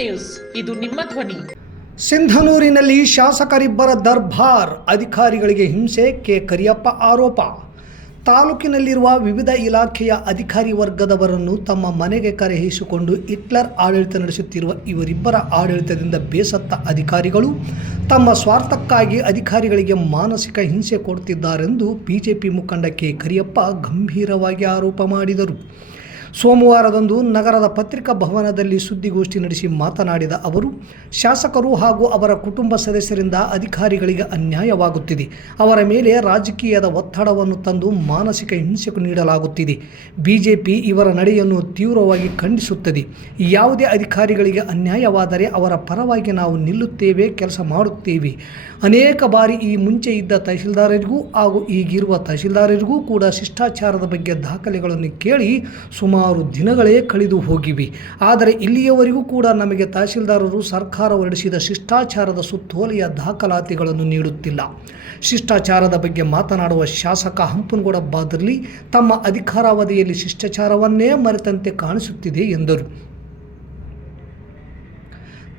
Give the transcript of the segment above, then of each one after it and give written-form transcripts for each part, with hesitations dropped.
News, ಇದು ನಿಮ್ಮ ಧ್ವನಿ. ಸಿಂಧನೂರಿನಲ್ಲಿ ಶಾಸಕರಿಬ್ಬರ ದರ್ಬಾರ್, ಅಧಿಕಾರಿಗಳಿಗೆ ಹಿಂಸೆ, ಕೆ ಕರಿಯಪ್ಪ ಆರೋಪ. ತಾಲೂಕಿನಲ್ಲಿರುವ ವಿವಿಧ ಇಲಾಖೆಯ ಅಧಿಕಾರಿ ವರ್ಗದವರನ್ನು ತಮ್ಮ ಮನೆಗೆ ಕರೆಯಿಸಿಕೊಂಡು ಹಿಟ್ಲರ್ ಆಡಳಿತ ನಡೆಸುತ್ತಿರುವ ಇವರಿಬ್ಬರ ಆಡಳಿತದಿಂದ ಬೇಸತ್ತ ಅಧಿಕಾರಿಗಳು ತಮ್ಮ ಸ್ವಾರ್ಥಕ್ಕಾಗಿ ಅಧಿಕಾರಿಗಳಿಗೆ ಮಾನಸಿಕ ಹಿಂಸೆ ಕೊಡುತ್ತಿದ್ದಾರೆಂದು ಬಿಜೆಪಿ ಮುಖಂಡ ಕೆ ಕರಿಯಪ್ಪ ಗಂಭೀರವಾಗಿ ಆರೋಪ ಮಾಡಿದರು. ಸೋಮವಾರದಂದು ನಗರದ ಪತ್ರಿಕಾ ಭವನದಲ್ಲಿ ಸುದ್ದಿಗೋಷ್ಠಿ ನಡೆಸಿ ಮಾತನಾಡಿದ ಅವರು, ಶಾಸಕರು ಹಾಗೂ ಅವರ ಕುಟುಂಬ ಸದಸ್ಯರಿಂದ ಅಧಿಕಾರಿಗಳಿಗೆ ಅನ್ಯಾಯವಾಗುತ್ತಿದೆ. ಅವರ ಮೇಲೆ ರಾಜಕೀಯದ ಒತ್ತಡವನ್ನು ತಂದು ಮಾನಸಿಕ ಹಿಂಸೆ ನೀಡಲಾಗುತ್ತಿದೆ. ಬಿಜೆಪಿ ಇವರ ನಡೆಯನ್ನು ತೀವ್ರವಾಗಿ ಖಂಡಿಸುತ್ತದೆ. ಯಾವುದೇ ಅಧಿಕಾರಿಗಳಿಗೆ ಅನ್ಯಾಯವಾದರೆ ಅವರ ಪರವಾಗಿ ನಾವು ನಿಲ್ಲುತ್ತೇವೆ, ಕೆಲಸ ಮಾಡುತ್ತೇವೆ. ಅನೇಕ ಬಾರಿ ಈ ಮುಂಚೆ ಇದ್ದ ತಹಶೀಲ್ದಾರರಿಗೂ ಹಾಗೂ ಈಗಿರುವ ತಹಶೀಲ್ದಾರರಿಗೂ ಕೂಡ ಶಿಷ್ಟಾಚಾರದ ಬಗ್ಗೆ ದಾಖಲೆಗಳನ್ನು ಕೇಳಿ ಸುಮಾರು ದಿನಗಳೇ ಕಳೆದು ಹೋಗಿವೆ. ಆದರೆ ಇಲ್ಲಿಯವರೆಗೂ ಕೂಡ ನಮಗೆ ತಹಶೀಲ್ದಾರರು ಸರ್ಕಾರ ಹೊರಡಿಸಿದ ಶಿಷ್ಟಾಚಾರದ ಸುತ್ತೋಲೆಯ ದಾಖಲಾತಿಗಳನ್ನು ನೀಡುತ್ತಿಲ್ಲ. ಶಿಷ್ಟಾಚಾರದ ಬಗ್ಗೆ ಮಾತನಾಡುವ ಶಾಸಕ ಹಂಪನಗೌಡ ಬಾದರ್ಲಿ ತಮ್ಮ ಅಧಿಕಾರಾವಧಿಯಲ್ಲಿ ಶಿಷ್ಟಾಚಾರವನ್ನೇ ಮರೆತಂತೆ ಕಾಣಿಸುತ್ತಿದೆ ಎಂದರು.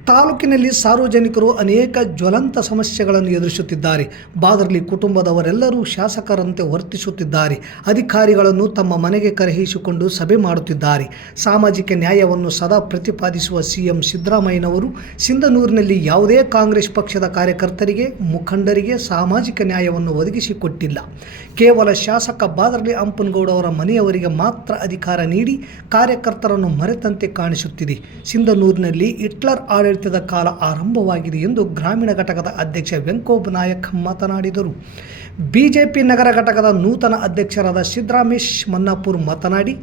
ತಾಲೂಕಿನಲ್ಲಿ ಸಾರ್ವಜನಿಕರು ಅನೇಕ ಜ್ವಲಂತ ಸಮಸ್ಯೆಗಳನ್ನು ಎದುರಿಸುತ್ತಿದ್ದಾರೆ. ಬಾದರ್ಲಿ ಕುಟುಂಬದವರೆಲ್ಲರೂ ಶಾಸಕರಂತೆ ವರ್ತಿಸುತ್ತಿದ್ದಾರೆ. ಅಧಿಕಾರಿಗಳನ್ನು ತಮ್ಮ ಮನೆಗೆ ಕರೆಯಿಸಿಕೊಂಡು ಸಭೆ ಮಾಡುತ್ತಿದ್ದಾರೆ. ಸಾಮಾಜಿಕ ನ್ಯಾಯವನ್ನು ಸದಾ ಪ್ರತಿಪಾದಿಸುವ ಸಿಎಂ ಸಿದ್ದರಾಮಯ್ಯನವರು ಸಿಂಧನೂರಿನಲ್ಲಿ ಯಾವುದೇ ಕಾಂಗ್ರೆಸ್ ಪಕ್ಷದ ಕಾರ್ಯಕರ್ತರಿಗೆ, ಮುಖಂಡರಿಗೆ ಸಾಮಾಜಿಕ ನ್ಯಾಯವನ್ನು ಒದಗಿಸಿಕೊಟ್ಟಿಲ್ಲ. ಕೇವಲ ಶಾಸಕ ಬಾದರ್ಲಿ ಹಂಪನಗೌಡ ಅವರ ಮನೆಯವರಿಗೆ ಮಾತ್ರ ಅಧಿಕಾರ ನೀಡಿ ಕಾರ್ಯಕರ್ತರನ್ನು ಮರೆತಂತೆ ಕಾಣಿಸುತ್ತಿದೆ. ಸಿಂಧನೂರಿನಲ್ಲಿ ಹಿಟ್ಲರ್ ಆಡಳಿತದ ಕಾಲ ಆರಂಭವಾಗಿದೆ ಎಂದು ಗ್ರಾಮೀಣ ಘಟಕದ ಅಧ್ಯಕ್ಷ ವೆಂಕೋಬ ನಾಯಕ್ ಮಾತನಾಡಿದರು. ಬಿಜೆಪಿ ನಗರ ಘಟಕದ ನೂತನ ಅಧ್ಯಕ್ಷರಾದ ಸಿದ್ದರಾಮೇಶ್ ಮನ್ನಾಪುರ್ ಮಾತನಾಡಿ,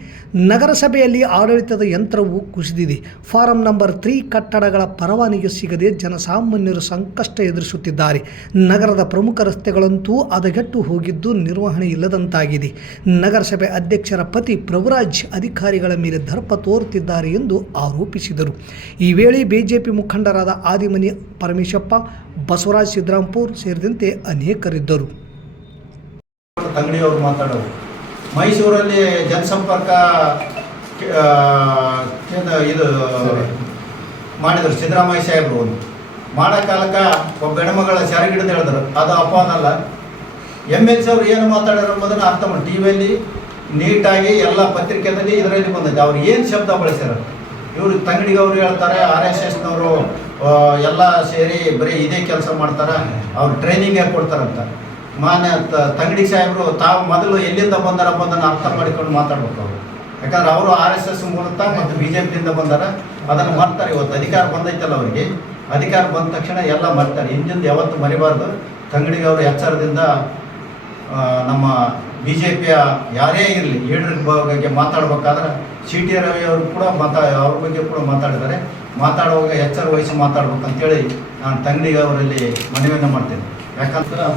ನಗರಸಭೆಯಲ್ಲಿ ಆಡಳಿತದ ಯಂತ್ರವು ಕುಸಿದಿದೆ. ಫಾರಂ ನಂಬರ್ 3 ಕಟ್ಟಡಗಳ ಪರವಾನಗಿ ಸಿಗದೆ ಜನಸಾಮಾನ್ಯರು ಸಂಕಷ್ಟ ಎದುರಿಸುತ್ತಿದ್ದಾರೆ. ನಗರದ ಪ್ರಮುಖ ರಸ್ತೆಗಳಂತೂ ಹದಗೆಟ್ಟು ಹೋಗಿದ್ದು ನಿರ್ವಹಣೆ ಇಲ್ಲದಂತಾಗಿದೆ. ನಗರಸಭೆ ಅಧ್ಯಕ್ಷರ ಪತಿ ಪ್ರಭುರಾಜ್ ಅಧಿಕಾರಿಗಳ ಮೇಲೆ ದರ್ಪ ತೋರುತ್ತಿದ್ದಾರೆ ಎಂದು ಆರೋಪಿಸಿದರು. ಈ ವೇಳೆ ಬಿಜೆಪಿ ಮುಖಂಡರಾದ ಆದಿಮನಿ ಪರಮೇಶಪ್ಪ, ಬಸವರಾಜ್ ಸಿದ್ದರಾಂಪುರ್ ಸೇರಿದಂತೆ ಅನೇಕರಿದ್ದರು. ತಂಗಡಿಯವರು ಮಾತಾಡೋರು ಮೈಸೂರಲ್ಲಿ ಜನಸಂಪರ್ಕ ಇದು ಮಾಡಿದರು ಸಿದ್ದರಾಮಯ್ಯ ಸಾಹೇಬರು. ಒಂದು ಮಾಡೋ ಕಾಲಕ್ಕೆ ಒಬ್ಬ ಹೆಣ್ಮಗಳ ಸೆರಗಿಡಿದು ಹೇಳಿದ್ರು, ಅದು ಅಪವಾದಲ್ಲ. MLC ಅವರು ಏನು ಮಾತಾಡೋರು ಎಂಬುದನ್ನು ಅರ್ಥ ಮಾಡಿ ಟಿ ವಿಯಲ್ಲಿ ನೀಟಾಗಿ ಎಲ್ಲ ಪತ್ರಿಕೆಯಲ್ಲಿ ಇದರಲ್ಲಿ ಬಂದಿದೆ. ಅವ್ರು ಏನು ಶಬ್ದ ಬಳಸ್ಯಾರ, ಇವರು ತಂಗಡಿಗವರು ಹೇಳ್ತಾರೆ RSSನವರು ಎಲ್ಲ ಸೇರಿ ಬರೀ ಇದೇ ಕೆಲಸ ಮಾಡ್ತಾರೆ, ಅವ್ರು ಟ್ರೈನಿಂಗೇ ಕೊಡ್ತಾರಂತ. ಮಾನ್ಯ ತಂಗಡಿ ಸಾಹೇಬರು ತಾವು ಮೊದಲು ಎಲ್ಲಿಂದ ಬಂದಾರಪ್ಪ ಅದನ್ನು ಅರ್ಥ ಮಾಡಿಕೊಂಡು ಮಾತಾಡ್ಬೇಕು ಅವರು. ಯಾಕಂದ್ರೆ ಅವರು RSS ಮೂಲಕ ಮತ್ತು BJPಯಿಂದ ಬಂದಾರ, ಅದನ್ನು ಮರ್ತಾರೆ. ಇವತ್ತು ಅಧಿಕಾರ ಬಂದೈತಲ್ಲ ಅವರಿಗೆ, ಅಧಿಕಾರ ಬಂದ ತಕ್ಷಣ ಎಲ್ಲ ಮರ್ತಾರೆ. ಹಿಂದಿಂದ ಯಾವತ್ತು ಮರಿಬಾರ್ದು. ತಂಗಡಿಗವರು ಎಚ್ಚರದಿಂದ ನಮ್ಮ BJPಯ ಯಾರೇ ಇರಲಿ ಲೀಡರ್ ಬಗ್ಗೆ ಮಾತಾಡಬೇಕಾದ್ರೆ CT ರವಿ ಅವರು ಕೂಡ ಅವ್ರ ಬಗ್ಗೆ ಕೂಡ ಮಾತಾಡಿದ್ದಾರೆ. ಮಾತಾಡುವಾಗ ಎಚ್ಚರ ವಹಿಸಿ ಮಾತಾಡ್ಬೇಕಂತೇಳಿ ನಾನು ತಂಗಡಿಗವರಲ್ಲಿ ಮನವಿಯನ್ನು ಮಾಡ್ತೇನೆ. ಯಾಕಂದ್ರೆ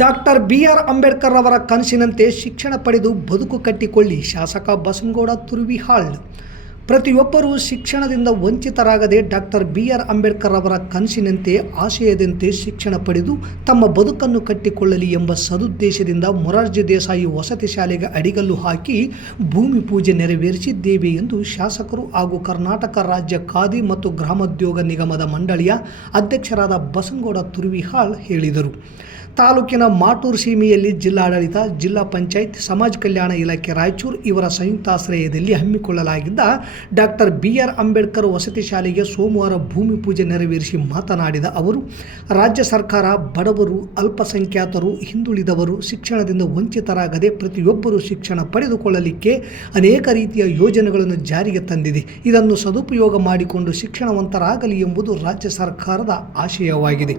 ಡಾಕ್ಟರ್ BR ಅಂಬೇಡ್ಕರ್ ಅವರ ಕನಸಿನಂತೆ ಶಿಕ್ಷಣ ಪಡೆದು ಬದುಕು ಕಟ್ಟಿಕೊಳ್ಳಿ. ಶಾಸಕ ಬಸನಗೌಡ ತುರ್ವಿಹಾಳ್. ಪ್ರತಿಯೊಬ್ಬರೂ ಶಿಕ್ಷಣದಿಂದ ವಂಚಿತರಾಗದೆ ಡಾಕ್ಟರ್ BR ಅಂಬೇಡ್ಕರ್ ಅವರ ಕನಸಿನಂತೆ ಆಶಯದಂತೆ ಶಿಕ್ಷಣ ಪಡೆದು ತಮ್ಮ ಬದುಕನ್ನು ಕಟ್ಟಿಕೊಳ್ಳಲಿ ಎಂಬ ಸದುದ್ದೇಶದಿಂದ ಮೊರಾರ್ಜಿ ದೇಸಾಯಿ ವಸತಿ ಶಾಲೆಗೆ ಅಡಿಗಲ್ಲು ಹಾಕಿ ಭೂಮಿ ಪೂಜೆ ನೆರವೇರಿಸಿದ್ದೇವೆ ಎಂದು ಶಾಸಕರು ಹಾಗೂ ಕರ್ನಾಟಕ ರಾಜ್ಯ ಖಾದಿ ಮತ್ತು ಗ್ರಾಮೋದ್ಯೋಗ ನಿಗಮದ ಮಂಡಳಿಯ ಅಧ್ಯಕ್ಷರಾದ ಬಸನಗೌಡ ತುರ್ವಿಹಾಳ್ ಹೇಳಿದರು. ತಾಲೂಕಿನ ಮಾಟೂರು ಸೀಮೆಯಲ್ಲಿ ಜಿಲ್ಲಾಡಳಿತ, ಜಿಲ್ಲಾ ಪಂಚಾಯತ್, ಸಮಾಜ ಕಲ್ಯಾಣ ಇಲಾಖೆ ರಾಯಚೂರು ಇವರ ಸಂಯುಕ್ತಾಶ್ರಯದಲ್ಲಿ ಹಮ್ಮಿಕೊಳ್ಳಲಾಗಿದ್ದ ಡಾಕ್ಟರ್ BR ಅಂಬೇಡ್ಕರ್ ವಸತಿ ಶಾಲೆಗೆ ಸೋಮವಾರ ಭೂಮಿ ಪೂಜೆ ನೆರವೇರಿಸಿ ಮಾತನಾಡಿದ ಅವರು, ರಾಜ್ಯ ಸರ್ಕಾರ ಬಡವರು, ಅಲ್ಪಸಂಖ್ಯಾತರು, ಹಿಂದುಳಿದವರು ಶಿಕ್ಷಣದಿಂದ ವಂಚಿತರಾಗದೆ ಪ್ರತಿಯೊಬ್ಬರೂ ಶಿಕ್ಷಣ ಪಡೆದುಕೊಳ್ಳಲಿಕ್ಕೆ ಅನೇಕ ರೀತಿಯ ಯೋಜನೆಗಳನ್ನು ಜಾರಿಗೆ ತಂದಿದೆ. ಇದನ್ನು ಸದುಪಯೋಗ ಮಾಡಿಕೊಂಡು ಶಿಕ್ಷಣವಂತರಾಗಲಿ ಎಂಬುದು ರಾಜ್ಯ ಸರ್ಕಾರದ ಆಶಯವಾಗಿದೆ.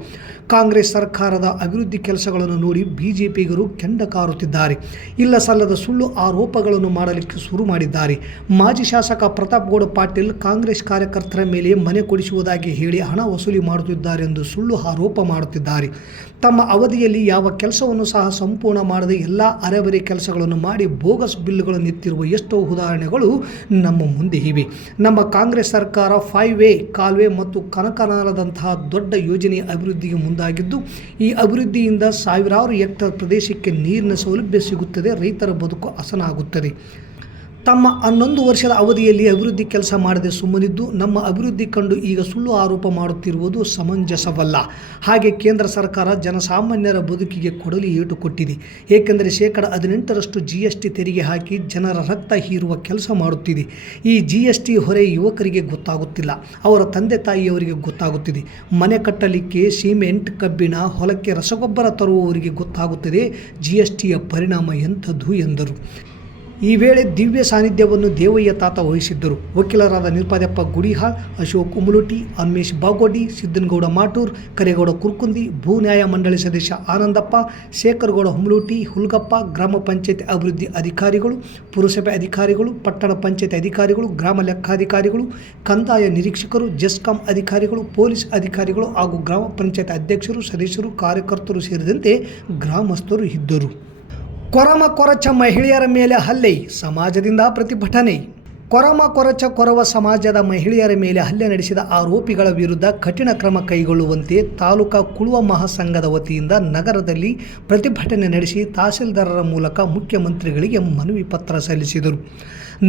ಕಾಂಗ್ರೆಸ್ ಸರ್ಕಾರದ ಅಭಿವೃದ್ಧಿ ಕೆಲಸಗಳನ್ನು ನೋಡಿ ಬಿಜೆಪಿಗರು ಕೆಂಡ ಕಾರುತ್ತಿದ್ದಾರೆ. ಇಲ್ಲ ಸಲ್ಲದ ಸುಳ್ಳು ಆರೋಪಗಳನ್ನು ಮಾಡಲಿಕ್ಕೆ ಶುರು ಮಾಡಿದ್ದಾರೆ. ಮಾಜಿ ಶಾಸಕ ಪ್ರತಾಪ್ ಗೌಡ ಪಾಟೀಲ್ ಕಾಂಗ್ರೆಸ್ ಕಾರ್ಯಕರ್ತರ ಮೇಲೆ ಮನೆ ಕೊಡಿಸುವುದಾಗಿ ಹೇಳಿ ಹಣ ವಸೂಲಿ ಮಾಡುತ್ತಿದ್ದಾರೆ ಎಂದು ಸುಳ್ಳು ಆರೋಪ ಮಾಡುತ್ತಿದ್ದಾರೆ. ತಮ್ಮ ಅವಧಿಯಲ್ಲಿ ಯಾವ ಕೆಲಸವನ್ನು ಸಹ ಸಂಪೂರ್ಣ ಮಾಡದೆ ಎಲ್ಲ ಅರೆಬರೆ ಕೆಲಸಗಳನ್ನು ಮಾಡಿ ಬೋಗಸ್ ಬಿಲ್ಗಳನ್ನು ಎತ್ತಿರುವ ಎಷ್ಟೋ ಉದಾಹರಣೆಗಳು ನಮ್ಮ ಮುಂದೆ ಇವೆ. ನಮ್ಮ ಕಾಂಗ್ರೆಸ್ ಸರ್ಕಾರ 5-ವೇ ಕಾಲುವೆ ಮತ್ತು ಕನಕನಾಲದಂತಹ ದೊಡ್ಡ ಯೋಜನೆಯ ಅಭಿವೃದ್ಧಿಗೆ ಮುಂದಾಗಿದ್ದು, ಈ ಅಭಿವೃದ್ಧಿಯಿಂದ ಸಾವಿರಾರು ಹೆಕ್ಟೇರ್ ಪ್ರದೇಶಕ್ಕೆ ನೀರಿನ ಸೌಲಭ್ಯ ಸಿಗುತ್ತದೆ, ರೈತರ ಬದುಕು ಹಸನಾಗುತ್ತದೆ. ತಮ್ಮ 11 ವರ್ಷದ ಅವಧಿಯಲ್ಲಿ ಅಭಿವೃದ್ಧಿ ಕೆಲಸ ಮಾಡದೆ ಸುಮ್ಮನಿದ್ದು ನಮ್ಮ ಅಭಿವೃದ್ಧಿ ಕಂಡು ಈಗ ಸುಳ್ಳು ಆರೋಪ ಮಾಡುತ್ತಿರುವುದು ಸಮಂಜಸವಲ್ಲ. ಹಾಗೆ ಕೇಂದ್ರ ಸರ್ಕಾರ ಜನಸಾಮಾನ್ಯರ ಬದುಕಿಗೆ ಕೊಡಲಿ ಏಟು ಕೊಟ್ಟಿದೆ. ಏಕೆಂದರೆ ಶೇಕಡ 18ರಷ್ಟು GST ತೆರಿಗೆ ಹಾಕಿ ಜನರ ರಕ್ತ ಹೀರುವ ಕೆಲಸ ಮಾಡುತ್ತಿದೆ. ಈ GST ಹೊರೆ ಯುವಕರಿಗೆ ಗೊತ್ತಾಗುತ್ತಿಲ್ಲ, ಅವರ ತಂದೆ ತಾಯಿಯವರಿಗೆ ಗೊತ್ತಾಗುತ್ತಿದೆ. ಮನೆ ಕಟ್ಟಲಿಕ್ಕೆ ಸಿಮೆಂಟ್, ಕಬ್ಬಿಣ, ಹೊಲಕ್ಕೆ ರಸಗೊಬ್ಬರ ತರುವವರಿಗೆ ಗೊತ್ತಾಗುತ್ತದೆ GSTಯ ಪರಿಣಾಮ ಎಂಥದ್ದು ಎಂದರು. ಈ ವೇಳೆ ದಿವ್ಯ ಸಾನ್ನಿಧ್ಯವನ್ನು ದೇವಯ್ಯ ತಾತ ವಹಿಸಿದ್ದರು. ವಕೀಲರಾದ ನಿರ್ಪಾದಪ್ಪ ಗುಡಿಹಾಳ್, ಅಶೋಕ್ ಉಮಲುಟಿ, ಅನ್ಮೇಶ್ ಬಾಗೋಡಿ, ಸಿದ್ದನಗೌಡ ಮಾಟೂರ್, ಕರೇಗೌಡ ಕುರ್ಕುಂದಿ, ಭೂ ನ್ಯಾಯ ಮಂಡಳಿ ಸದಸ್ಯ ಆನಂದಪ್ಪ, ಶೇಖರಗೌಡ ಹುಮಲುಟಿ, ಹುಲ್ಗಪ್ಪ, ಗ್ರಾಮ ಪಂಚಾಯತ್ ಅಭಿವೃದ್ಧಿ ಅಧಿಕಾರಿಗಳು, ಪುರಸಭೆ ಅಧಿಕಾರಿಗಳು, ಪಟ್ಟಣ ಪಂಚಾಯತ್ ಅಧಿಕಾರಿಗಳು, ಗ್ರಾಮ ಲೆಕ್ಕಾಧಿಕಾರಿಗಳು, ಕಂದಾಯ ನಿರೀಕ್ಷಕರು, ಜೆಸ್ಕಾಂ ಅಧಿಕಾರಿಗಳು, ಪೊಲೀಸ್ ಅಧಿಕಾರಿಗಳು ಹಾಗೂ ಗ್ರಾಮ ಪಂಚಾಯತ್ ಅಧ್ಯಕ್ಷರು, ಸದಸ್ಯರು, ಕಾರ್ಯಕರ್ತರು ಸೇರಿದಂತೆ ಗ್ರಾಮಸ್ಥರು ಇದ್ದರು. ಕೊರಮ ಕೊರಚ ಮಹಿಳೆಯರ ಮೇಲೆ ಹಲ್ಲೆ, ಸಮಾಜದಿಂದ ಪ್ರತಿಭಟನೆ. ಕೊರಮ ಕೊರಚ ಕೊರವ ಸಮಾಜದ ಮಹಿಳೆಯರ ಮೇಲೆ ಹಲ್ಲೆ ನಡೆಸಿದ ಆರೋಪಿಗಳ ವಿರುದ್ಧ ಕಠಿಣ ಕ್ರಮ ಕೈಗೊಳ್ಳುವಂತೆ ತಾಲೂಕಾ ಕುಳುವ ಮಹಾಸಂಘದ ವತಿಯಿಂದ ನಗರದಲ್ಲಿ ಪ್ರತಿಭಟನೆ ನಡೆಸಿ ತಹಸೀಲ್ದಾರರ ಮೂಲಕ ಮುಖ್ಯಮಂತ್ರಿಗಳಿಗೆ ಮನವಿ ಪತ್ರ ಸಲ್ಲಿಸಿದರು.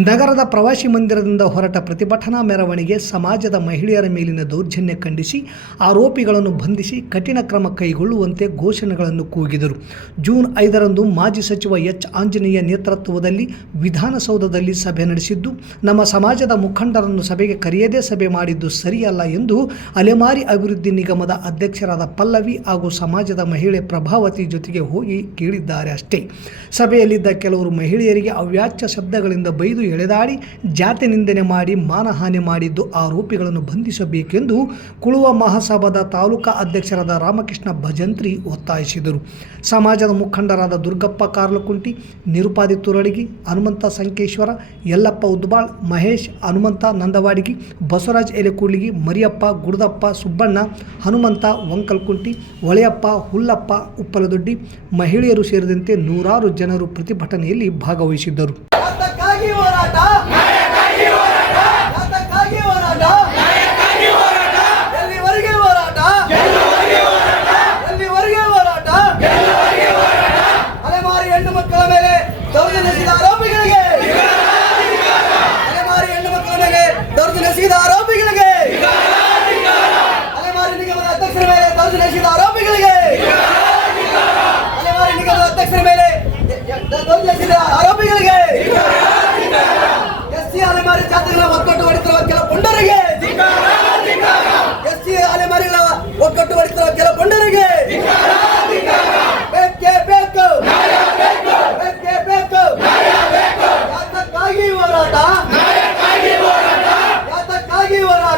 ನಗರದ ಪ್ರವಾಸಿ ಮಂದಿರದಿಂದ ಹೊರಟ ಪ್ರತಿಭಟನಾ ಮೆರವಣಿಗೆ ಸಮಾಜದ ಮಹಿಳೆಯರ ಮೇಲಿನ ದೌರ್ಜನ್ಯ ಖಂಡಿಸಿ ಆರೋಪಿಗಳನ್ನು ಬಂಧಿಸಿ ಕಠಿಣ ಕ್ರಮ ಕೈಗೊಳ್ಳುವಂತೆ ಘೋಷಣೆಗಳನ್ನು ಕೂಗಿದರು. ಜೂನ್ 5ರಂದು ಮಾಜಿ ಸಚಿವ ಎಚ್ ಆಂಜನೇಯ ನೇತೃತ್ವದಲ್ಲಿ ವಿಧಾನಸೌಧದಲ್ಲಿ ಸಭೆ ನಡೆಸಿದ್ದು, ನಮ್ಮ ಸಮಾಜದ ಮುಖಂಡರನ್ನು ಸಭೆಗೆ ಕರೆಯದೇ ಸಭೆ ಮಾಡಿದ್ದು ಸರಿಯಲ್ಲ ಎಂದು ಅಲೆಮಾರಿ ಅಭಿವೃದ್ಧಿ ನಿಗಮದ ಅಧ್ಯಕ್ಷರಾದ ಪಲ್ಲವಿ ಹಾಗೂ ಸಮಾಜದ ಮಹಿಳೆ ಪ್ರಭಾವತಿ ಜೊತೆಗೆ ಹೋಗಿ ಕೇಳಿದ್ದಾರೆ ಅಷ್ಟೇ. ಸಭೆಯಲ್ಲಿದ್ದ ಕೆಲವರು ಮಹಿಳೆಯರಿಗೆ ಅವ್ಯಾಚ್ಯ ಶಬ್ದಗಳಿಂದ ಬೈದು ಎಳೆದಾಡಿ ಜಾತಿ ನಿಂದನೆ ಮಾಡಿ ಮಾನಹಾನಿ ಮಾಡಿದ್ದು ಆರೋಪಿಗಳನ್ನು ಬಂಧಿಸಬೇಕೆಂದು ಕುಳುವ ಮಹಾಸಭಾದ ತಾಲೂಕಾ ಅಧ್ಯಕ್ಷರಾದ ರಾಮಕೃಷ್ಣ ಭಜಂತ್ರಿ ಒತ್ತಾಯಿಸಿದರು. ಸಮಾಜದ ಮುಖಂಡರಾದ ದುರ್ಗಪ್ಪ ಕಾರ್ಲಕುಂಟಿ, ನಿರುಪಾದಿ ತುರಡಿಗಿ, ಹನುಮಂತ ಸಂಕೇಶ್ವರ, ಯಲ್ಲಪ್ಪ ಉದ್ಬಾಳ್, ಮಹೇಶ್, ಹನುಮಂತ ನಂದವಾಡಿಗಿ, ಬಸವರಾಜ್ ಎಲೆಕೂಡ್ಲಿಗಿ, ಮರಿಯಪ್ಪ, ಗುಡದಪ್ಪ, ಸುಬ್ಬಣ್ಣ, ಹನುಮಂತ ವಂಕಲ್ಕುಂಟಿ, ಹೊಳೆಯಪ್ಪ, ಹುಲ್ಲಪ್ಪ, ಉಪ್ಪಲದೊಡ್ಡಿ, ಮಹಿಳೆಯರು ಸೇರಿದಂತೆ ನೂರಾರು ಜನರು ಪ್ರತಿಭಟನೆಯಲ್ಲಿ ಭಾಗವಹಿಸಿದ್ದರು. ಆರೋಪಿಗಳಿಗೆ ಎಸ್ಸಿ ಅಲೆಮಾರಿ ಜಾತಿಗಳ ಒಕ್ಕಟ್ಟು ಹೊಡಿತಿರುವ ಕೆಲ ಪುಂಡರಿಗೆ, ಎಸ್ಸಿ ಅಲೆಮಾರಿಗಳ ಒಕ್ಕಟ್ಟು ಹೊಡಿತಿರುವ ಕೆಲ ಪುಂಡರಿಗೆ ಬೇಕೇ ಬೇಕು, ಬೇಕೇ ಬೇಕು. ಯಾತಕ್ಕಾಗಿ ಹೋರಾಟ, ಯಾತಕ್ಕಾಗಿ ಹೋರಾಟ,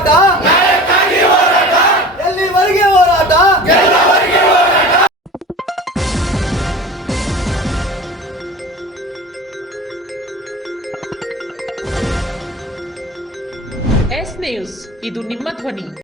ಎಲ್ಲಿವರೆಗೆ ಹೋರಾಟ? ಎಸ್ ನ್ಯೂಸ್, ಇದು ನಿಮ್ಮ ಧ್ವನಿ.